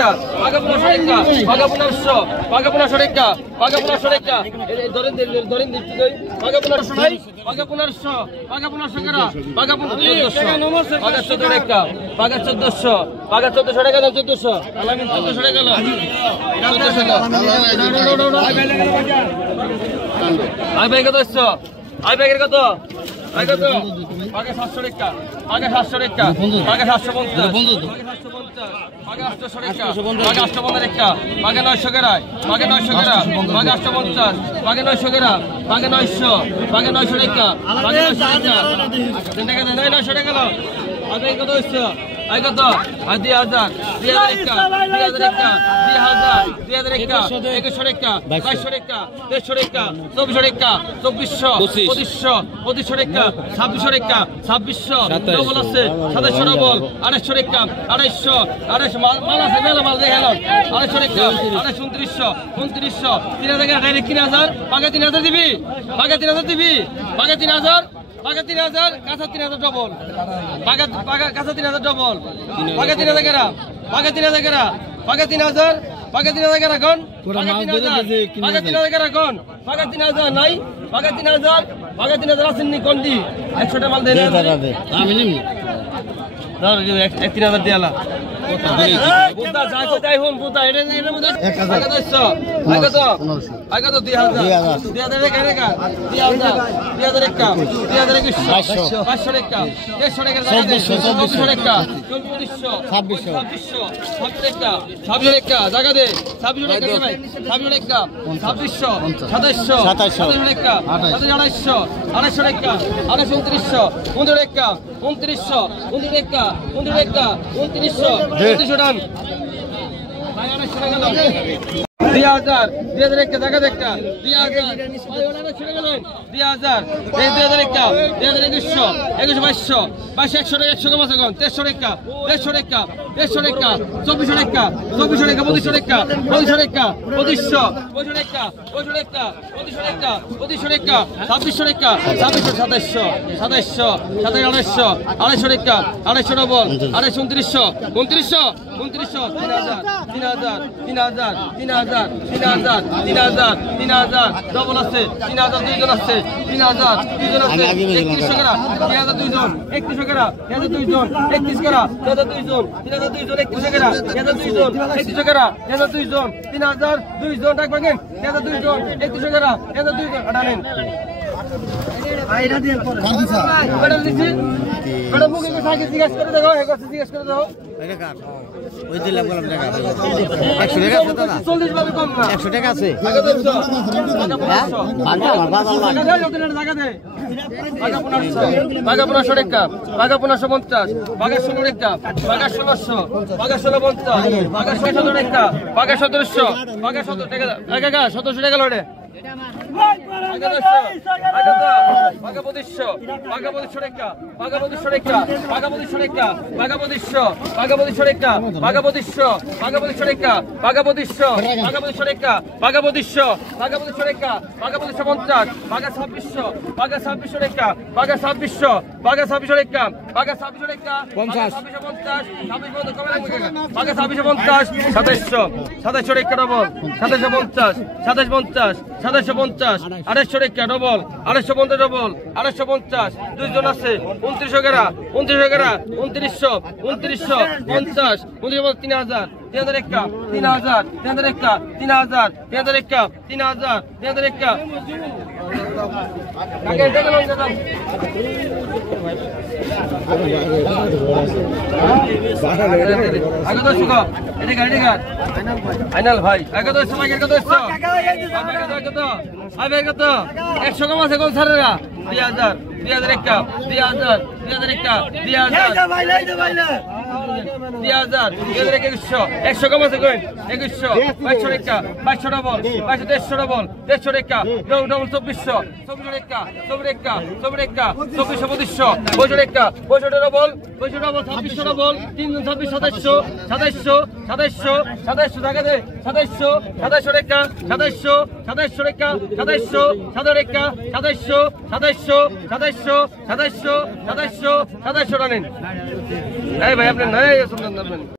রেখা পাকা 1500 টাকা পাকা 1500 টাকা পাকা 1500 টাকা ধরেন দিচ্ছি কই পাকা 1500 নাই পাকা 1500 পাকা 1500 করা পাকা 1400 পাকা 14 টাকা পাকা 1400 পাকা 1400 টাকা দাম 1400 আলামিন 1400 টাকা গেল 1400 টাকা আই ভাই কত আসছো আই ভাইয়ের কত আই কত পাকা 700 টাকা পাকা 700 টাকা পাকা 750 পাকা 800 টাকা পাকা 850 টাকা পাকা 900 টাকা পাকা 900 টাকা পাকা 850 পাকা 900 টাকা পাকা 900 পাকা 900 টাকা পাকা 900 টাকা 3 টাকা দেন 900 টাকা লো আই ভাই কত আসছো আই কত আই 2000 2000 টাকা 2000 টাকা 2000 টাকা 2100 টাকা 2200 টাকা 2300 টাকা 2400 টাকা 2400 2500 টাকা 2600 টাকা 2600 ডবল আছে 2700 ডবল 2800 টাকা 2800 মাল আছে মেলা মাল দেখে নাও 2800 টাকা 2900 3000 টাকা ডাইরেক্ট 3000 পাকা 3000 দিবি পাকা 3000 দিবি পাকা 3000 পাকা 3000 কাঁচা 3000 ডবল পাকা কাঁচা 3000 ডবল পাকা 3000 কেরা পাকা 3000 কেরা পাকা 3000 পাকা 3000 কেরা কোন পাকা 3000 কেরা কোন পাকা 3000 নাই পাকা 3000 আসেননি কোন দি 100 টা মাল দেন আমি নিমি দাও 3000 দিয়ালা বুদা যা কো তাই হন বুদা এটা মধ্যে 1000 আগে তো 2000 টাকা রেখা 2000 টাকা 500 টাকা 150 টাকা 2400 টাকা 2600 টাকা 2600 টাকা জায়গা দে 2600 টাকা ভাই 2600 টাকা 2600 2700 টাকা 2800 টাকা 2900 15 টাকা 2900 টাকা 2900 টাকা 2000 টাকা দেখা দেখা 2000 টাকা 2100 2200 টাকা 100 কম আছে কোন 300 টাকা 150 টাকা 2400 টাকা 2500 টাকা 2500 টাকা 2500 টাকা 2500 টাকা 2500 টাকা 2600 টাকা 2700 28000 টাকা 28000 ডবল 22900 3000 ডবল আছে 3000 দুইজন আছে 3100 করা 3000 দুইজন 3100 করা 3000 দুইজন 31 করা 3000 দুইজন 3000 দুইজন 31 করা 3000 দুইজন 31 করা 3000 দুইজন 3000 দুইজন ডাক ভাঙেন 3000 দুইজন 31 করা 3000 দুইজন আড়ালেন আইরা দিয়ে পরে বড় দিছি বড় মুখে সাইকে জিজ্ঞাসা করে দাও হে কথা জিজ্ঞাসা করে দাও এটা কার ওই দিলাম বললাম টাকা 100 টাকা আছে দাদা 40 ভাবে কম না 100 টাকা আছে টাকা দে টাকা দে টাকা 1500 টাকা টাকা 1550 টাকা 16 টাকা টাকা 1600 টাকা 1650 টাকা 17 টাকা টাকা 1700 টাকা 17 টাকা টাকা 1700 টাকা লড়ে পাকা 2500 টাকা পাকা 2500 টাকা পাকা 2500 টাকা পাকা 2500 টাকা পাকা 2500 টাকা পাকা 2500 টাকা পাকা 2500 টাকা পাকা 2500 টাকা পাকা 2500 টাকা পাকা 2500 পাকা 2600 টাকা পাকা 2600 পাকা 2600 টাকা পাকা 2600 টাকা 50 2650 কমে লাগবে পাকা 2650 2700 টাকা ডবল 2750 2750 2800 টাকা ডবল 250 ডবল 250 দুইজন আছে 2900 টাকা 2900 50 3000 টাকা 3000 টাকা 3000 টাকা 3000 টাকা আগে দেখো দাদা আগে তো শুকা এদিকে আইনাল ভাই আগে তো সময় কত আসছো আগে কত 100 কম আছে কোন স্যারেরা 2000 টাকা 2000 টাকা 2000 ভাই লাইতে ভাই না 2000 100 কম আছে কোন 2100 2200 টাকা 2200 ডবল 2200 ডবল 150 টাকা ডবল 2400 টাকা 24 টাকা 2500 টাকা 2500 ডবল 2600 ডবল 3 2700 টাকা দে 2700 টাকা 2700 টাকা 2700 টাকা নেন এই ভাই আপনি নাই শুনলেন